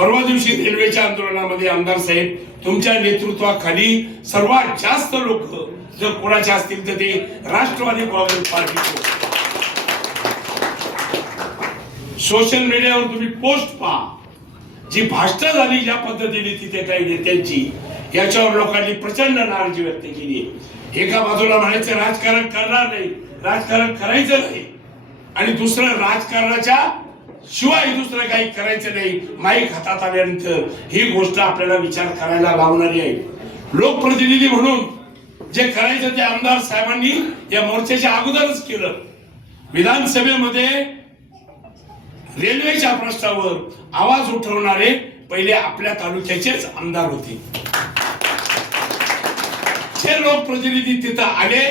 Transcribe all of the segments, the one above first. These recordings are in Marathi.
परवा दिवशी रेल्वेच्या आंदोलनामध्ये आमदार साहेब तुमच्या नेतृत्वाखाली सर्वात जास्त लोक जर कोणाचे असतील तर ते राष्ट्रवादी काँग्रेस पार्टीचे. सोशल मीडियावर तुम्ही पोस्ट पहा, जी भाषण झाली ज्या पद्धतीने तिथे काही नेत्यांची, याच्यावर लोकांनी प्रचंड नाराजी व्यक्त केली. एका बाजूला म्हणायचं राजकारण करणार नाही, राजकारण करायचं नाही, आणि दुसरं राजकारणाच्या शिवाय दुसरं काही करायचं नाही माईक हातात आल्यानंतर. ही गोष्ट आपल्याला विचार करायला लावणारी आहे. लोकप्रतिनिधी म्हणून जे करायचं ते आमदार साहेबांनी या मोर्चाच्या अगोदरच केलं. विधानसभेमध्ये रेल्वेच्या प्रश्नावर आवाज उठवणारे पहिले आपल्या तालुक्याचेच आमदार होते. जे लोकप्रतिनिधी तिथं आले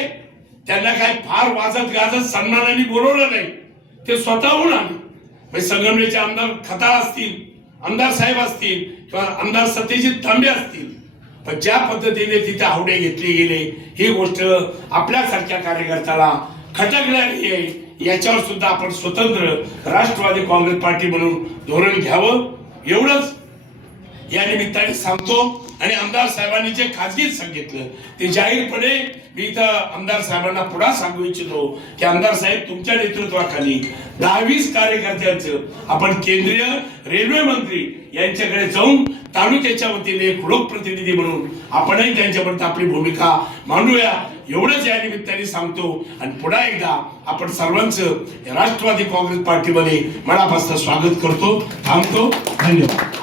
त्यांना काय फार वाजत गाजत सन्मानाने बोलवलं नाही, ते स्वतःहून आले. संगमनेरचे आमदार खताळ असतील, आमदार साहेब असतील किंवा आमदार सत्यजित तांबे असतील, पण ज्या पद्धतीने तिथे आवडे घेतले गेले ही गोष्ट आपल्यासारख्या कार्यकर्त्याला खटकणारी आहे. याच्यावर सुद्धा आपण स्वतंत्र राष्ट्रवादी काँग्रेस पार्टी म्हणून धोरण घ्यावं एवढंच या निमित्ताने सांगतो. आणि आमदार साहेबांनी जे खाजगीत सांगितलं ते जाहीरपणे मी इथं आमदार साहेबांना पुन्हा सांगू इच्छितो की आमदार साहेब तुमच्या नेतृत्वाखाली 10-20 कार्यकर्त्यांचं आपण केंद्रीय रेल्वे मंत्री यांच्याकडे जाऊन तालुक्याच्या वतीने एक लोकप्रतिनिधी म्हणून आपणही त्यांच्यापर्यंत आपली भूमिका मांडूया एवढंच या निमित्ताने सांगतो. आणि पुन्हा एकदा आपण सर्वांचं राष्ट्रवादी काँग्रेस पार्टीमध्ये मनापासून स्वागत करतो. थांबतो. धन्यवाद.